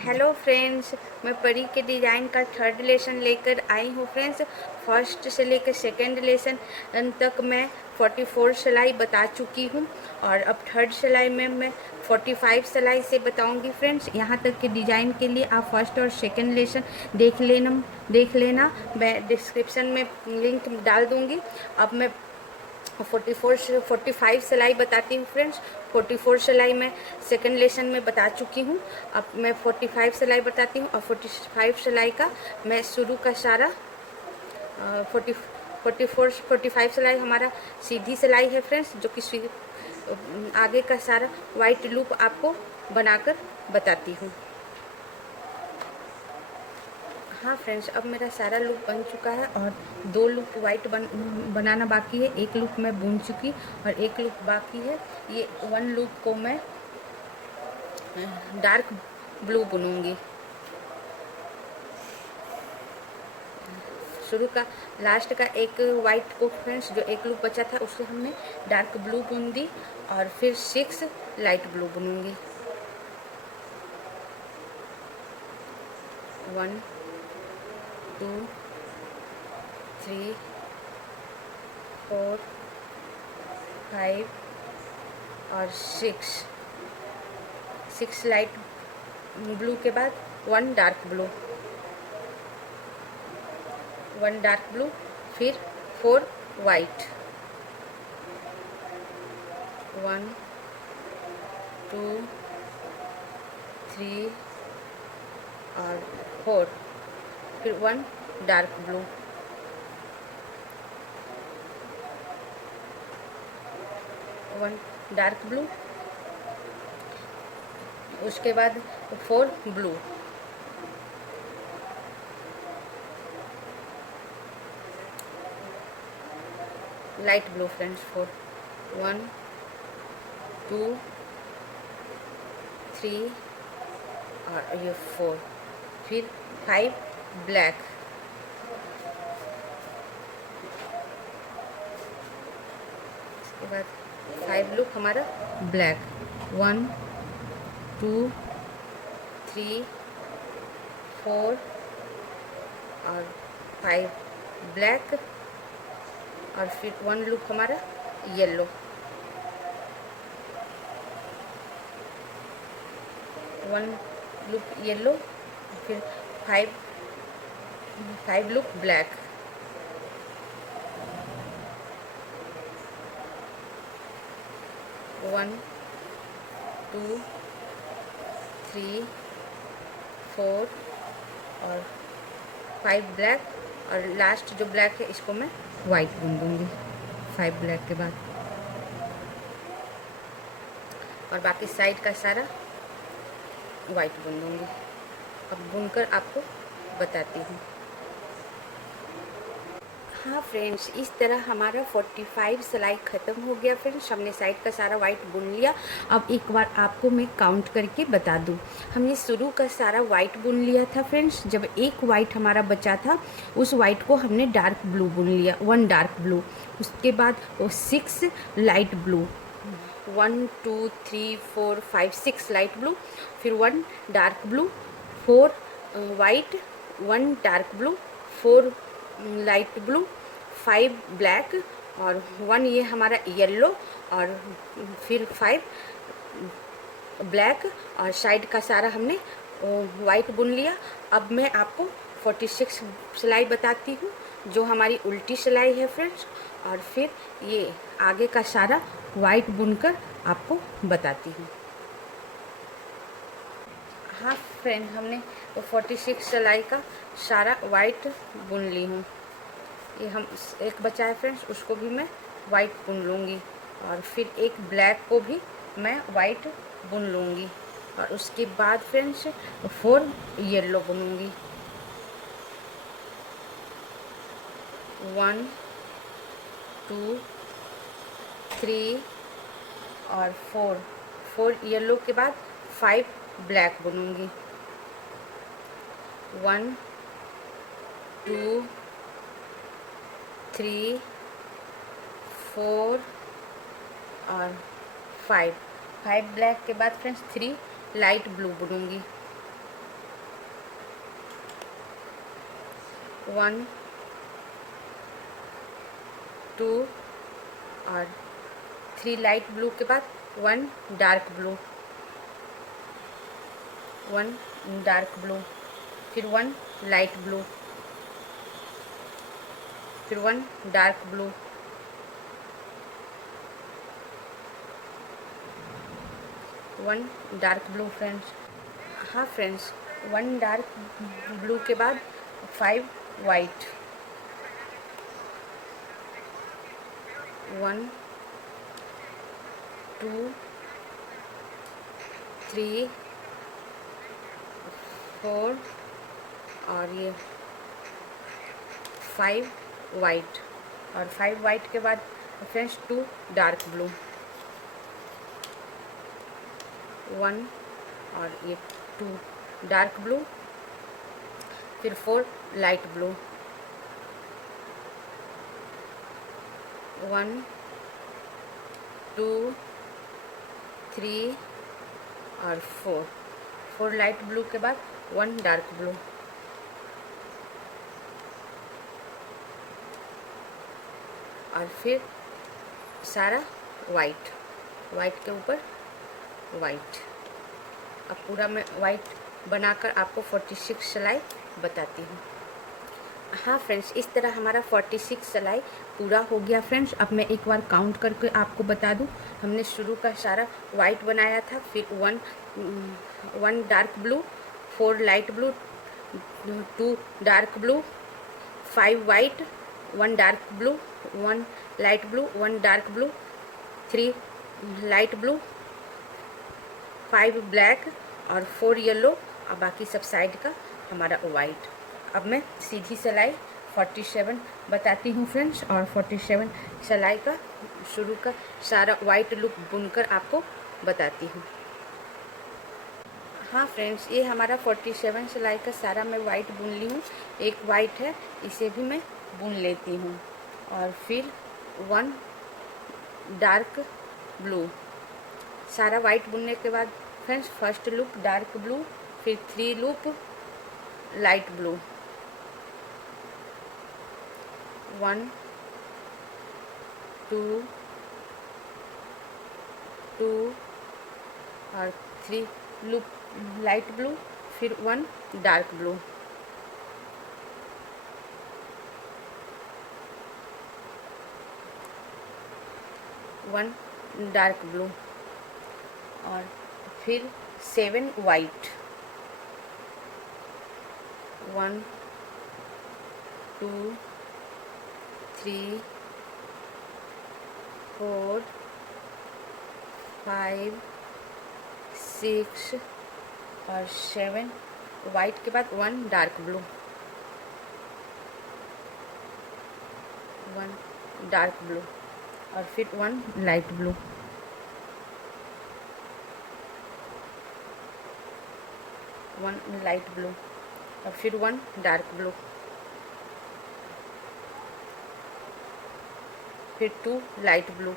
Hello friends, मैं परी के डिज़ाइन का थर्ड लेसन लेकर आई हूँ फ्रेंड्स। फर्स्ट से लेकर सेकेंड लेसन तक मैं 44 सिलाई बता चुकी हूँ और अब थर्ड सिलाई में मैं 45 सिलाई से बताऊँगी फ्रेंड्स। यहाँ तक के डिज़ाइन के लिए आप फर्स्ट और सेकेंड लेसन देख लेना। मैं डिस्क्रिप्शन में लिंक डाल दूँगी। अब मैं 45 सिलाई बताती हूँ फ्रेंड्स। 44 सिलाई मैं सेकंड लेसन में बता चुकी हूँ। अब मैं 45 सिलाई बताती हूँ और 45 सिलाई का मैं शुरू का सारा 45 सिलाई हमारा सीधी सिलाई है फ्रेंड्स, जो कि आगे का सारा वाइट लूप आपको बनाकर बताती हूँ। हाँ फ्रेंड्स, अब मेरा सारा लूप बन चुका है और 2 लूप वाइट बनाना बाकी है। एक लूप मैं बुन चुकी और एक लूप बाकी है। ये 1 लूप को मैं डार्क ब्लू बुनूंगी। शुरू का लास्ट का एक वाइट को फ्रेंड्स, जो एक लूप बचा था उसे हमने डार्क ब्लू बुन दी और फिर 6 लाइट ब्लू बुनूंगी। 1 2 3 4 5 और 6 लाइट ब्लू के बाद 1 डार्क ब्लू, 1 डार्क ब्लू, फिर 4 वाइट, 1 2 3 और 4, फिर 1 डार्क ब्लू, 1 डार्क ब्लू, उसके बाद 4 ब्लू, लाइट ब्लू फ्रेंड्स, 4 1 2 3 और ये 4, फिर 5 ब्लैक, इसके बाद 5 लूप हमारा ब्लैक, 1 2 3 4 और 5 ब्लैक और फिर 1 लूप हमारा येलो, 1 लूप येलो, फिर 5 लूप ब्लैक, 1 2 3 4 और 5 ब्लैक और लास्ट जो ब्लैक है इसको मैं वाइट बुन दूंगी 5 ब्लैक के बाद, और बाकी साइड का सारा वाइट बुन दूंगी। अब बुनकर आपको बताती हूँ। हाँ फ्रेंड्स, इस तरह हमारा 45 सिलाई ख़त्म हो गया फ्रेंड्स। हमने साइड का सारा वाइट बुन लिया। अब एक बार आपको मैं काउंट करके बता दूँ। हमने शुरू का सारा वाइट बुन लिया था फ्रेंड्स। जब एक वाइट हमारा बचा था उस वाइट को हमने डार्क ब्लू बुन लिया, 1 डार्क ब्लू। उसके बाद 6 लाइट ब्लू, 1 2 3 4 5 6 लाइट ब्लू, फिर 1 dark blue, 4 white, 1 dark blue, 4 light blue, 5 black और 1 ये हमारा येलो और फिर 5 ब्लैक और साइड का सारा हमने वाइट बुन लिया। अब मैं आपको 46 सिलाई बताती हूँ, जो हमारी उल्टी सिलाई है फ्रेंड्स, और फिर ये आगे का सारा वाइट बुनकर आपको बताती हूँ। हाँ फ्रेंड, हमने 46 सिलाई का सारा वाइट बुन ली हूँ। ये हम एक बचा है फ्रेंड्स, उसको भी मैं वाइट बुन लूँगी और फिर एक ब्लैक को भी मैं वाइट बुन लूँगी और उसके बाद फ्रेंड्स 4 येलो बुनूँगी, 1 2 3 और 4 येलो के बाद 5 ब्लैक बुनूँगी, 1 2 3 4 और 5 ब्लैक के बाद फ्रेंड्स 3 लाइट ब्लू बुनूँगी, 1 2 और 3 लाइट ब्लू के बाद 1 डार्क ब्लू, 1 डार्क ब्लू, फिर 1 लाइट ब्लू, फिर 1 dark blue, one dark blue friends. हाँ फ्रेंड्स, 1 डार्क ब्लू के बाद 5 वाइट, 1 2 3 4 और ये 5 वाइट, और 5 वाइट के बाद फ्रेंड्स 2 डार्क ब्लू, 1 और ये 2 डार्क ब्लू, फिर 4 लाइट ब्लू, 1 2 3 और 4 लाइट ब्लू के बाद 1 डार्क ब्लू, और फिर सारा वाइट, वाइट के ऊपर वाइट। अब पूरा मैं वाइट बनाकर आपको 46 सिलाई बताती हूँ। हाँ फ्रेंड्स, इस तरह हमारा 46 सिलाई पूरा हो गया फ्रेंड्स। अब मैं एक बार काउंट करके आपको बता दूँ। हमने शुरू का सारा वाइट बनाया था, फिर 1 dark blue, 4 light blue, 2 dark blue, 5 white, 1 dark blue, 1 light blue, 1 dark blue, 3 light blue, 5 black और 4 येलो, और बाकी सब साइड का हमारा वाइट। अब मैं सीधी सिलाई 47 बताती हूँ फ्रेंड्स, और 47 सिलाई का शुरू का सारा वाइट लुक बुनकर आपको बताती हूँ। हाँ फ्रेंड्स, ये हमारा 47 सिलाई का सारा मैं वाइट बुन ली हूँ। एक वाइट है, इसे भी मैं बुन लेती हूँ, और फिर 1 डार्क ब्लू। सारा वाइट बुनने के बाद friends first loop dark blue, फिर 3 लूप लाइट ब्लू, 1 2 2 और 3 लूप लाइट ब्लू, फिर 1 डार्क ब्लू, 1 डार्क ब्लू, और फिर 7 वाइट, 1 2 3 4 5 6 और 7 वाइट के बाद 1 डार्क ब्लू, 1 डार्क ब्लू, और फिर 1 लाइट ब्लू, 1 लाइट ब्लू, और फिर 1 डार्क ब्लू, फिर 2 लाइट ब्लू,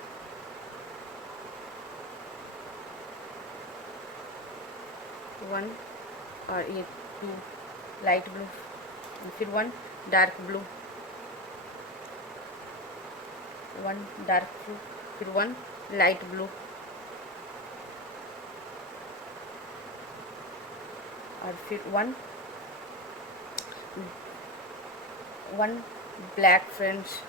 1 और ये 2 लाइट ब्लू, फिर 1 डार्क ब्लू, 1 डार्क ब्लू, फिर 1 लाइट ब्लू, और फिर 1 black friends,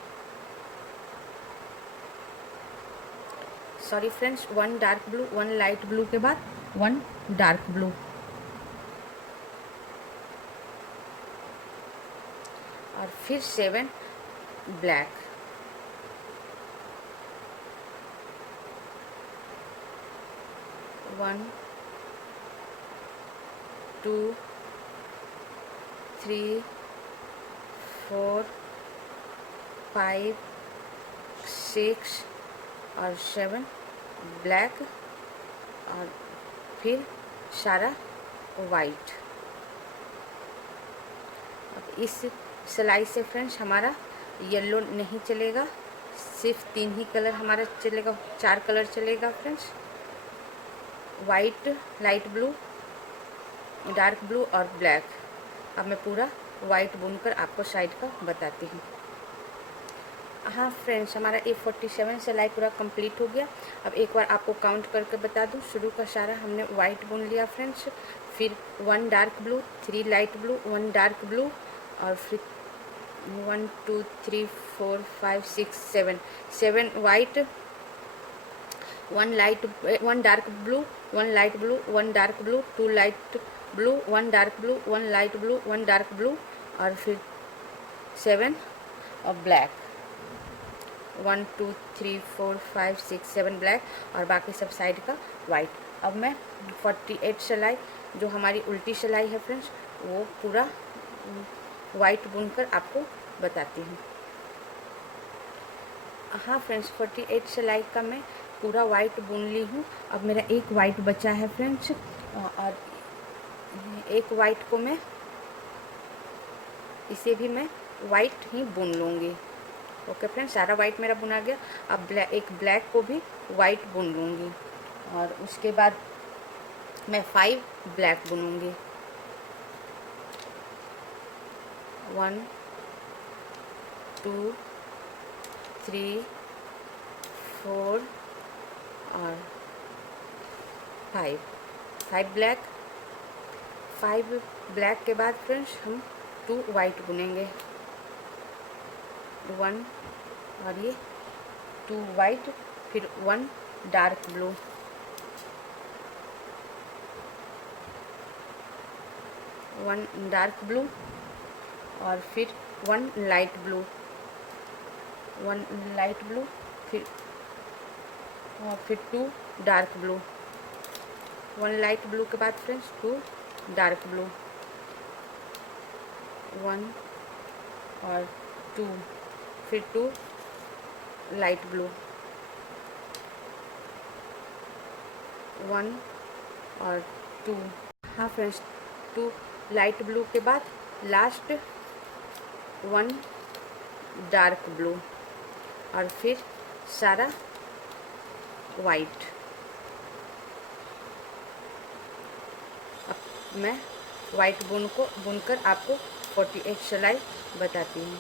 sorry friends, 1 dark blue, 1 light blue के बाद 1 डार्क ब्लू, और फिर 7 ब्लैक, 1 2 3 4 5 6 और 7 ब्लैक, और फिर सारा वाइट। अब इस सिलाई से फ्रेंड्स हमारा येलो नहीं चलेगा, सिर्फ 3 ही कलर हमारा चलेगा, 4 कलर चलेगा friends, white, light blue, dark blue और ब्लैक। अब मैं पूरा वाइट बुनकर आपको साइड का बताती हूँ। हाँ फ्रेंड्स, हमारा ये 47 सिलाई पूरा कंप्लीट हो गया। अब एक बार आपको काउंट करके बता दूँ। शुरू का सारा हमने वाइट बुन लिया फ्रेंड्स, फिर 1 dark blue, 3 light blue, 1 dark blue, और फिर 1 2 3 4 5 6 7 white, 1 dark blue, 1 light blue, 1 dark blue, 2 light blue, 1 dark blue, 1 light blue, 1 dark blue, और फिर 7 और ब्लैक, 1 2 3 4 5 6 7 ब्लैक, और बाकी सब साइड का वाइट। अब मैं 48 सिलाई जो हमारी उल्टी सिलाई है फ्रेंड्स, वो पूरा वाइट बुनकर आपको बताती हूँ। हाँ फ्रेंड्स, 48 सिलाई का मैं पूरा वाइट बुन ली हूँ। अब मेरा एक वाइट बचा है फ्रेंड्स, और एक वाइट को मैं, इसे भी मैं वाइट ही बुन लूँगी। ओके फ्रेंड्स, सारा वाइट मेरा बुना गया। अब एक ब्लैक को भी वाइट बुन लूँगी, और उसके बाद मैं 5 ब्लैक बुनूँगी। 1 2 3 4 और 5 ब्लैक। 5 ब्लैक के बाद फ्रेंड्स हम 2 वाइट बुनेंगे, 1 और ये 2 वाइट, फिर 1 डार्क ब्लू, 1 डार्क ब्लू, और फिर 1 लाइट ब्लू, 1 लाइट ब्लू, फिर 2 डार्क ब्लू, 1 लाइट ब्लू के बाद फ्रेंड्स 2 डार्क ब्लू, 1 और 2, फिर 2 लाइट ब्लू, 1 और 2। हाँ फ्रेंड्स, 2 लाइट ब्लू के बाद लास्ट 1 डार्क ब्लू, और फिर सारा वाइट। अब मैं वाइट बुनकर आपको 48 सिलाई बताती हूँ।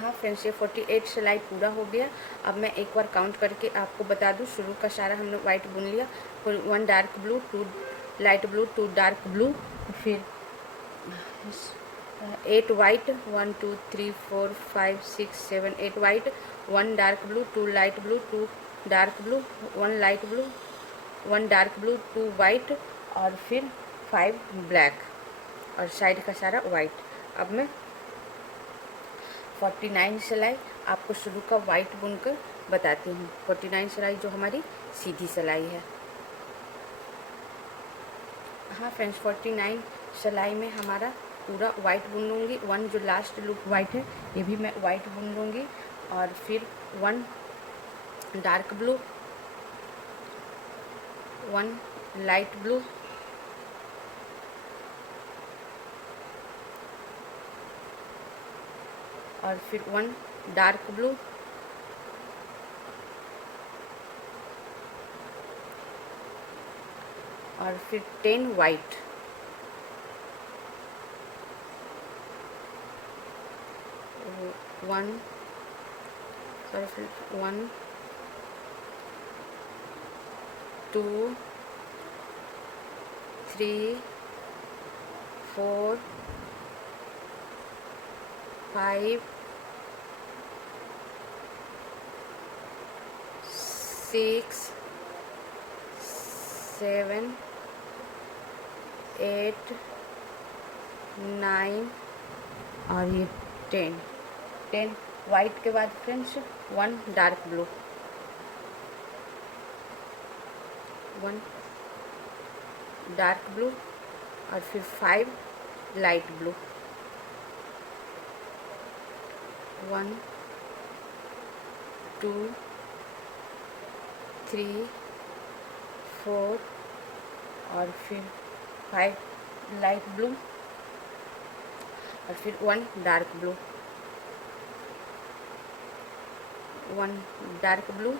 हाँ फ्रेंड्स, ये 48 सिलाई पूरा हो गया। अब मैं एक बार काउंट करके आपको बता दूँ। शुरू का सारा हमने वाइट बुन लिया, फिर 1 dark blue, 2 light blue, 2 dark blue, फिर 8 white, 1 2 3 4 5 6 7 8 white, 1 dark blue, 2 light blue, 2 dark blue, 1 light blue, 1 dark blue, 2 white, और फिर 5 ब्लैक, और साइड का सारा वाइट। अब मैं 49 सिलाई आपको शुरू का वाइट बुनकर बताती हूँ। 49 सिलाई जो हमारी सीधी सिलाई है। हाँ फ्रेंड्स, 49 सिलाई में हमारा पूरा वाइट बुन लूँगी। 1 जो लास्ट लूप वाइट है, ये भी मैं वाइट बुन लूँगी, और फिर 1 डार्क ब्लू, 1 लाइट ब्लू, और फिर 1 डार्क ब्लू, और फिर 10 वाइट, 1 2 3 4 5 6 7 8 9 और ये 10 वाइट के बाद friends 1 dark blue, 1 dark blue, और फिर 5 लाइट ब्लू, 1 2 3 4 और फिर 5 लाइट ब्लू, और फिर 1 डार्क ब्लू, 1 डार्क ब्लू,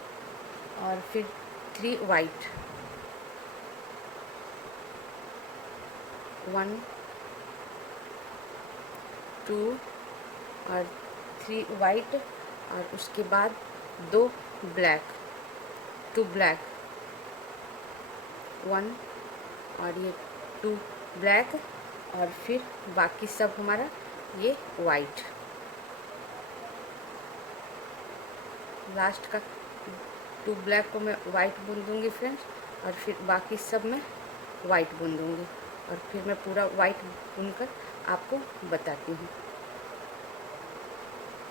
और फिर 3 वाइट, 1 2 और 3 वाइट और उसके बाद 2 ब्लैक, 2 ब्लैक, 1 और ये 2 ब्लैक और फिर बाकी सब हमारा ये वाइट। लास्ट का 2 ब्लैक को मैं वाइट बुन दूँगी फ्रेंड्स और फिर बाकी सब में वाइट बुन दूँगी और फिर मैं पूरा वाइट बुनकर आपको बताती हूँ।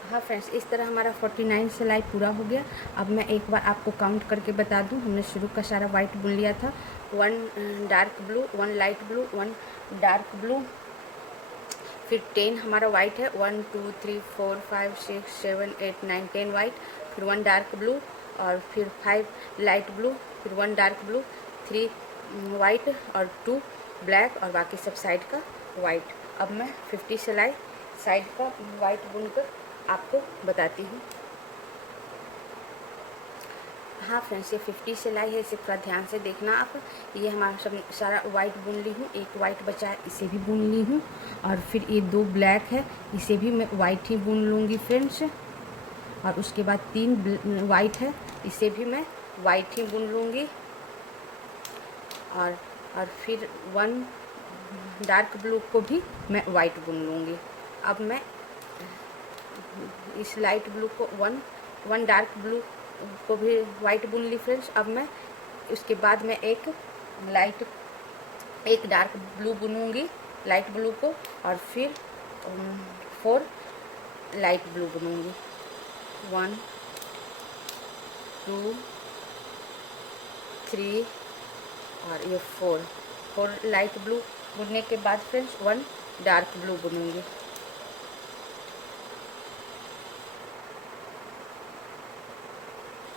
हाँ फ्रेंड्स, इस तरह हमारा 49 सिलाई पूरा हो गया। अब मैं एक बार आपको काउंट करके बता दूँ। हमने शुरू का सारा वाइट बुन लिया था, 1 dark blue, 1 light blue, 1 dark blue, फिर 10 हमारा वाइट है, 1 2 3 4 5 6 7 8 9 10 वाइट, फिर 1 डार्क ब्लू और फिर 5 लाइट ब्लू, फिर 1 डार्क ब्लू, 3 वाइट और 2 ब्लैक और बाकी सब साइड का वाइट। अब मैं 50 सिलाई साइड का वाइट बुनकर आपको बताती हूँ। हाँ फ्रेंड्स, ये 50 सिलाई है, इसे थोड़ा ध्यान से देखना आप। ये हमारा सब सारा वाइट बुन ली हूँ, एक वाइट बचा है इसे भी बुन ली हूँ और फिर ये 2 ब्लैक है, इसे भी मैं वाइट ही बुन लूँगी फ्रेंड्स और उसके बाद 3 वाइट है, इसे भी मैं वाइट ही बुन लूँगी और फिर 1 डार्क ब्लू को भी मैं वाइट बुन लूँगी। अब मैं इस लाइट ब्लू को 1 डार्क ब्लू को भी वाइट बुन ली फ्रेंड्स। अब मैं उसके बाद मैं एक डार्क ब्लू बुनूंगी, लाइट ब्लू को, और फिर 4 लाइट ब्लू बुनूंगी, 1 2 3 और ये 4 लाइट ब्लू बुनने के बाद फ्रेंड्स 1 डार्क ब्लू बुनूंगी,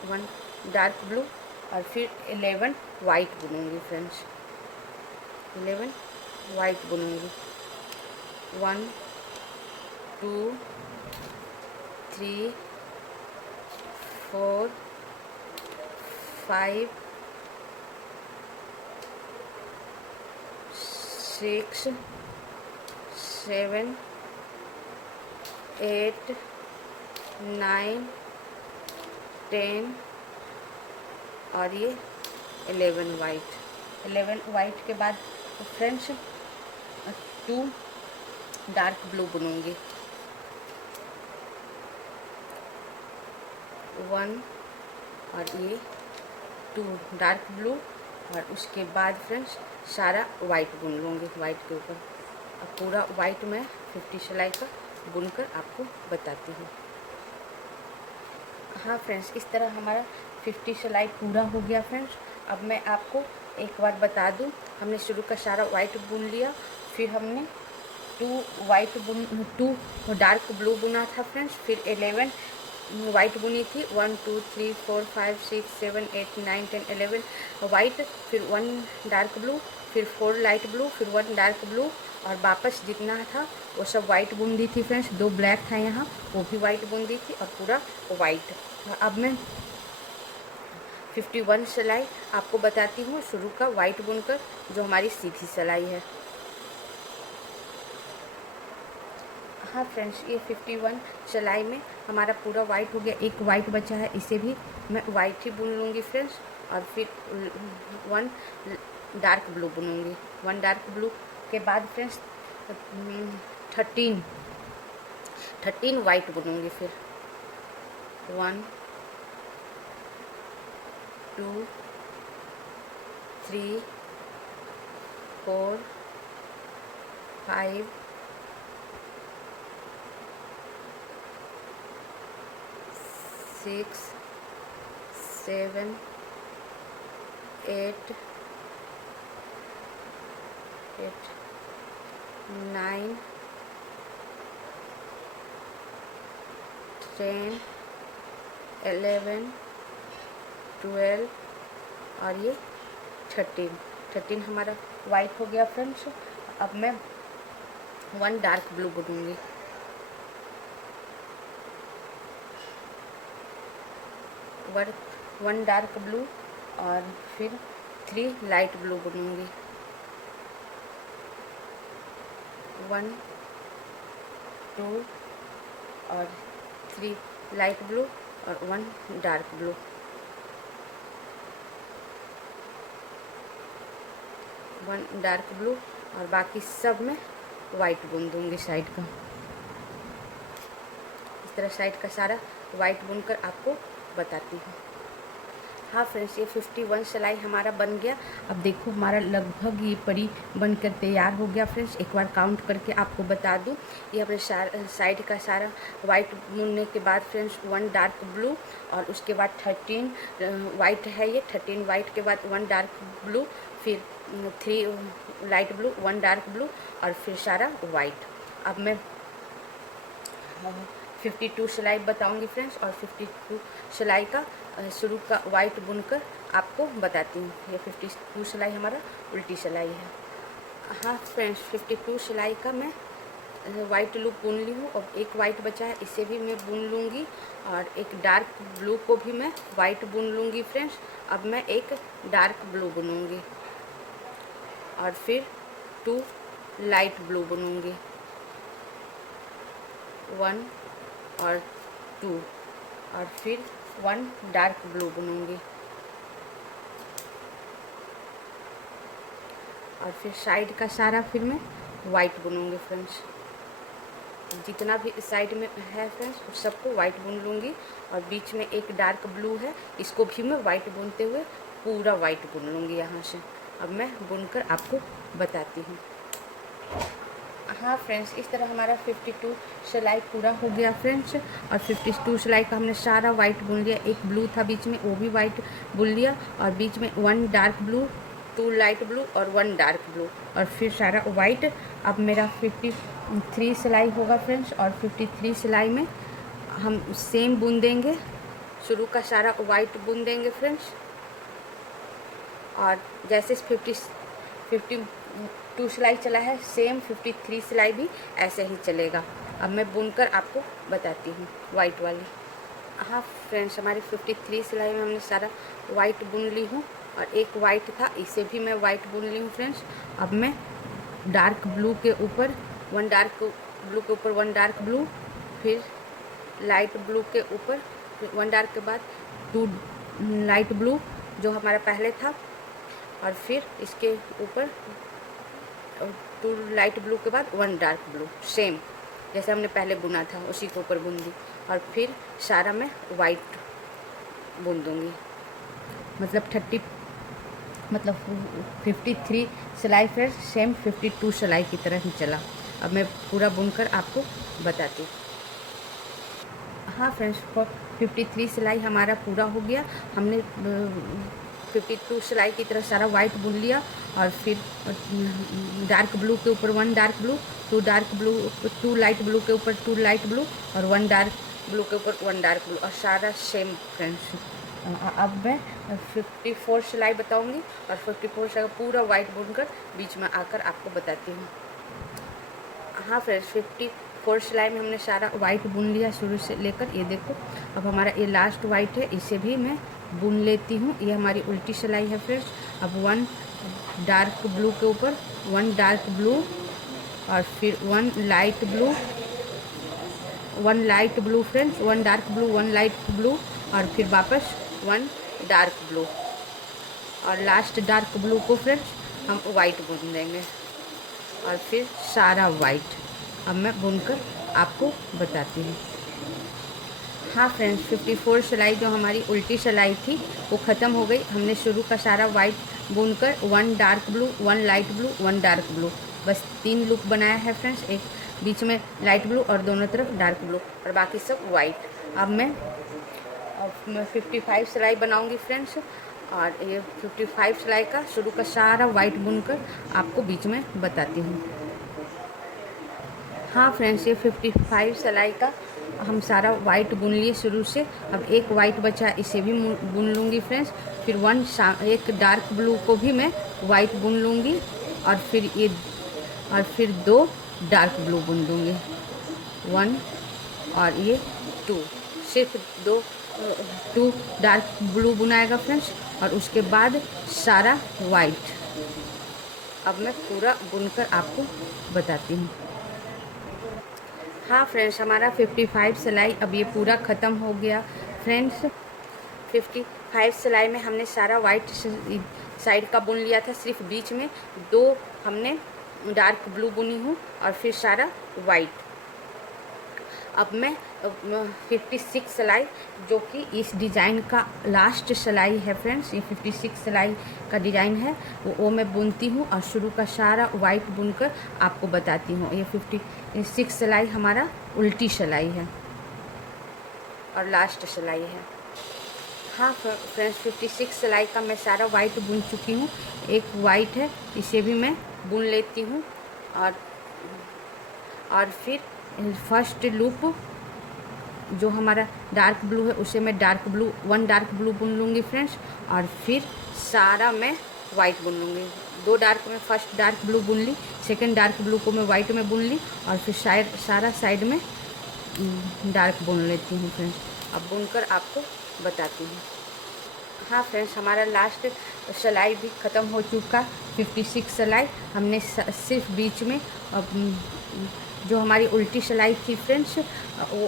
1 डार्क ब्लू और फिर 11 वाइट बुनूंगी फ्रेंड्स, 11 वाइट बुनूंगी, 1 2 3 4 5 6 7 8 9 10 और ये 11 वाइट के बाद फ्रेंड्स 2 डार्क ब्लू बुनूंगी, 1 और ये 2 डार्क ब्लू और उसके बाद फ्रेंड्स सारा वाइट बुन लूँगी वाइट के ऊपर। अब पूरा वाइट मैं 50 सिलाई का बुनकर आपको बताती हूँ। हाँ फ्रेंड्स, इस तरह हमारा 50 सिलाई पूरा हो गया फ्रेंड्स। अब मैं आपको एक बार बता दूँ, हमने शुरू का सारा वाइट बुन लिया, फिर हमने 2 डार्क ब्लू बुना था फ्रेंड्स, फिर 11 वाइट बुनी थी, 1 2 3 4 5 6 7 8 9 10 11 वाइट, फिर 1 डार्क ब्लू, फिर 4 लाइट ब्लू, फिर 1 डार्क ब्लू और वापस जितना था वो सब वाइट बुन दी थी फ्रेंड्स। 2 ब्लैक था यहाँ, वो भी वाइट बुन दी थी और पूरा वाइट। अब मैं 51 सिलाई आपको बताती हूँ शुरू का वाइट बुनकर, जो हमारी सीधी सिलाई है। हाँ फ्रेंड्स, ये 51 सिलाई में हमारा पूरा वाइट हो गया, एक वाइट बचा है, इसे भी मैं वाइट ही बुन लूँगी फ्रेंड्स और फिर 1 डार्क ब्लू बुनूँगी, 1 डार्क ब्लू के बाद फ्रेंड्स 13 वाइट बुनूँगी, फिर 1 2 3 4 5 6 7 8 9 10 11 12 और ये 13 हमारा वाइट हो गया फ्रेंड्स। अब मैं 1 डार्क ब्लू बुनूंगी, 1 डार्क ब्लू और फिर 3 लाइट ब्लू बुनूंगी, 1 2 और 3 लाइट ब्लू और 1 dark blue. One dark blue और बाकी सब में वाइट बुन दूंगी साइड का। इस तरह साइड का सारा वाइट बुनकर आपको बताती हूँ। हाँ फ्रेंड्स, ये 51 सिलाई हमारा बन गया। अब देखो हमारा लगभग ये परी बनकर तैयार हो गया फ्रेंड्स। एक बार काउंट करके आपको बता दूँ, ये अपने साइड का सारा वाइट बुनने के बाद फ्रेंड्स 1 डार्क ब्लू और उसके बाद 13 वाइट है, ये 13 वाइट के बाद 1 डार्क ब्लू, फिर 3 लाइट ब्लू, 1 डार्क ब्लू और फिर सारा वाइट। अब मैं 52 सिलाई बताऊंगी फ्रेंड्स और 52 सिलाई का शुरू का वाइट बुनकर आपको बताती हूँ। ये 52 सिलाई हमारा उल्टी सिलाई है। हाँ फ्रेंड्स, 52 सिलाई का मैं वाइट लूप बुन ली हूँ। अब एक वाइट बचा है, इसे भी मैं बुन लूँगी और एक डार्क ब्लू को भी मैं वाइट बुन लूँगी फ्रेंड्स। अब मैं एक डार्क ब्लू बुनूँगी और फिर 2 लाइट ब्लू बुनूँगी, 1 और 2 और फिर 1 डार्क ब्लू बुनूंगी और फिर साइड का सारा फिर मैं वाइट बुनूंगी फ्रेंड्स। जितना भी साइड में है फ्रेंड्स उस सबको वाइट बुन लूँगी और बीच में एक डार्क ब्लू है, इसको भी मैं वाइट बुनते हुए पूरा वाइट बुन लूँगी यहाँ से। अब मैं बुनकर आपको बताती हूँ। हाँ फ्रेंड्स, इस तरह हमारा 52 सिलाई पूरा हो गया फ्रेंड्स और 52 सिलाई का हमने सारा वाइट बुन लिया। एक ब्लू था बीच में, वो भी वाइट बुन लिया और बीच में 1 डार्क ब्लू, 2 लाइट ब्लू और 1 डार्क ब्लू और फिर सारा वाइट। अब मेरा 53 सिलाई होगा फ्रेंड्स और 53 सिलाई में हम सेम बुन देंगे, शुरू का सारा वाइट बुन देंगे फ्रेंड्स और जैसे 52 सिलाई चला है सेम 53 सिलाई भी ऐसे ही चलेगा। अब मैं बुनकर आपको बताती हूँ वाइट वाली। हाँ फ्रेंड्स, हमारी 53 सिलाई में हमने सारा वाइट बुन ली हूँ और एक वाइट था, इसे भी मैं वाइट बुन ली हूँ फ्रेंड्स। अब मैं डार्क ब्लू के ऊपर 1 डार्क ब्लू के ऊपर 1 डार्क ब्लू, फिर लाइट ब्लू के ऊपर 1 डार्क के बाद 2 लाइट ब्लू जो हमारा पहले था और फिर इसके ऊपर 2 लाइट ब्लू के बाद 1 डार्क ब्लू, सेम जैसे हमने पहले बुना था उसी के ऊपर बुन दी और फिर सारा मैं वाइट बुन दूँगी। मतलब 53 सिलाई फिर सेम 52 सिलाई की तरह ही चला। अब मैं पूरा बुनकर आपको बताती हूँ। हाँ फ्रेंड्स, 53 सिलाई हमारा पूरा हो गया। हमने 52 सिलाई की तरह सारा वाइट बुन लिया और फिर डार्क ब्लू के ऊपर 1 dark blue, 2 dark blue, 2 light blue के ऊपर 2 लाइट ब्लू और 1 डार्क ब्लू के ऊपर 1 डार्क ब्लू और सारा सेम फ्रेंड्स। अब मैं 54 सिलाई बताऊंगी और 54 सिलाई पूरा वाइट बुनकर बीच में आकर आपको बताती हूँ। हाँ फ्रेंड्स, 54 सिलाई में हमने सारा वाइट बुन लिया शुरू से लेकर, ये देखो। अब हमारा ये लास्ट वाइट है, इसे भी मैं बुन लेती हूँ। ये हमारी उल्टी सिलाई है फ्रेंड्स। अब 1 डार्क ब्लू के ऊपर 1 डार्क ब्लू और फिर 1 light blue, 1 light blue friends, 1 dark blue, 1 light blue और फिर वापस 1 डार्क ब्लू और लास्ट डार्क ब्लू को फ्रेंड्स हम वाइट बुन देंगे और फिर सारा वाइट। अब मैं बुनकर आपको बताती हूँ। हाँ फ्रेंड्स, 54 सिलाई जो हमारी उल्टी सिलाई थी वो ख़त्म हो गई। हमने शुरू का सारा वाइट बुनकर 1 dark blue, 1 light blue, 1 dark blue, बस 3 लूप बनाया है फ्रेंड्स। एक बीच में लाइट ब्लू और दोनों तरफ डार्क ब्लू और बाकी सब वाइट। अब मैं 55 सिलाई बनाऊंगी फ्रेंड्स और ये 55 सिलाई का शुरू का सारा वाइट बुनकर आपको बीच में बताती हूँ। हाँ फ्रेंड्स, ये 55 सिलाई का हम सारा वाइट बुन लिए शुरू से। अब एक वाइट बचा, इसे भी बुन लूँगी फ्रेंड्स। फिर एक डार्क ब्लू को भी मैं वाइट बुन लूँगी और फिर 2 डार्क ब्लू बुन दूँगी, 1 और ये 2, सिर्फ 2 डार्क ब्लू बुनाएगा फ्रेंड्स और उसके बाद सारा वाइट। अब मैं पूरा बुनकर आपको बताती हूँ। हाँ फ्रेंड्स, हमारा 55 सिलाई अब ये पूरा ख़त्म हो गया फ्रेंड्स। 55 सिलाई में हमने सारा वाइट साइड का बुन लिया था, सिर्फ बीच में 2 हमने डार्क ब्लू बुनी हूँ और फिर सारा वाइट। अब मैं 56 सिलाई, जो कि इस डिज़ाइन का लास्ट सिलाई है फ्रेंड्स, ये 56 सिलाई का डिज़ाइन है, वो मैं बुनती हूँ और शुरू का सारा वाइट बुनकर आपको बताती हूँ। ये 56 सिलाई हमारा उल्टी सिलाई है और लास्ट सिलाई है। हाँ फ्रेंड्स, 56 सिलाई का मैं सारा वाइट बुन चुकी हूँ। एक वाइट है, इसे भी मैं बुन लेती हूँ और फिर फर्स्ट लूप जो हमारा डार्क ब्लू है उसे मैं वन डार्क ब्लू बुन लूँगी फ्रेंड्स, और फिर सारा मैं वाइट बुन लूँगी। 2 डार्क में फर्स्ट डार्क ब्लू बुन ली, सेकंड डार्क ब्लू को मैं वाइट में बुन ली और फिर सारा साइड में डार्क बुन लेती हूँ फ्रेंड्स। अब बुनकर आपको बताती हूँ। हाँ फ्रेंड्स, हमारा लास्ट सिलाई भी ख़त्म हो चुका। 56 सिलाई हमने सिर्फ बीच में जो हमारी उल्टी सिलाई थी फ्रेंड्स, वो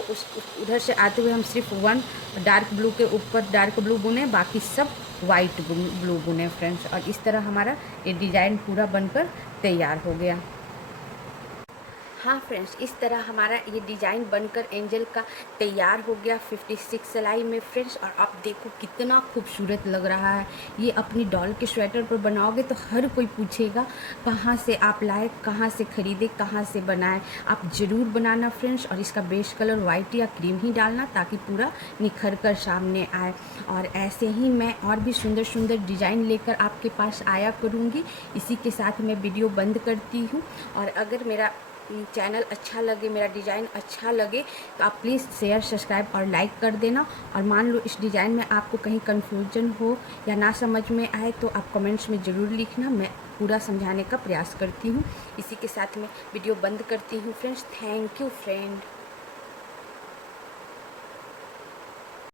उधर से आते हुए हम सिर्फ 1 डार्क ब्लू के ऊपर डार्क ब्लू बुने, बाकी सब वाइट ब्लू बुने फ्रेंड्स। और इस तरह हमारा ये डिज़ाइन पूरा बनकर तैयार हो गया। हाँ फ्रेंड्स, इस तरह हमारा ये डिज़ाइन बनकर एंजल का तैयार हो गया 56 सिलाई में फ्रेंड्स। और आप देखो कितना खूबसूरत लग रहा है। ये अपनी डॉल के स्वेटर पर बनाओगे तो हर कोई पूछेगा कहाँ से आप लाए, कहाँ से ख़रीदे, कहाँ से बनाए। आप ज़रूर बनाना फ्रेंड्स, और इसका बेस कलर वाइट या क्रीम ही डालना ताकि पूरा निखर कर सामने आए। और ऐसे ही मैं और भी सुंदर सुंदर डिज़ाइन लेकर आपके पास आया करूँगी। इसी के साथ मैं वीडियो बंद करती हूँ। और अगर मेरा चैनल अच्छा लगे, मेरा डिज़ाइन अच्छा लगे तो आप प्लीज़ शेयर, सब्सक्राइब और लाइक कर देना। और मान लो इस डिज़ाइन में आपको कहीं कन्फ्यूजन हो या ना समझ में आए तो आप कमेंट्स में ज़रूर लिखना, मैं पूरा समझाने का प्रयास करती हूँ। इसी के साथ मैं वीडियो बंद करती हूँ फ्रेंड्स। Thank you friend.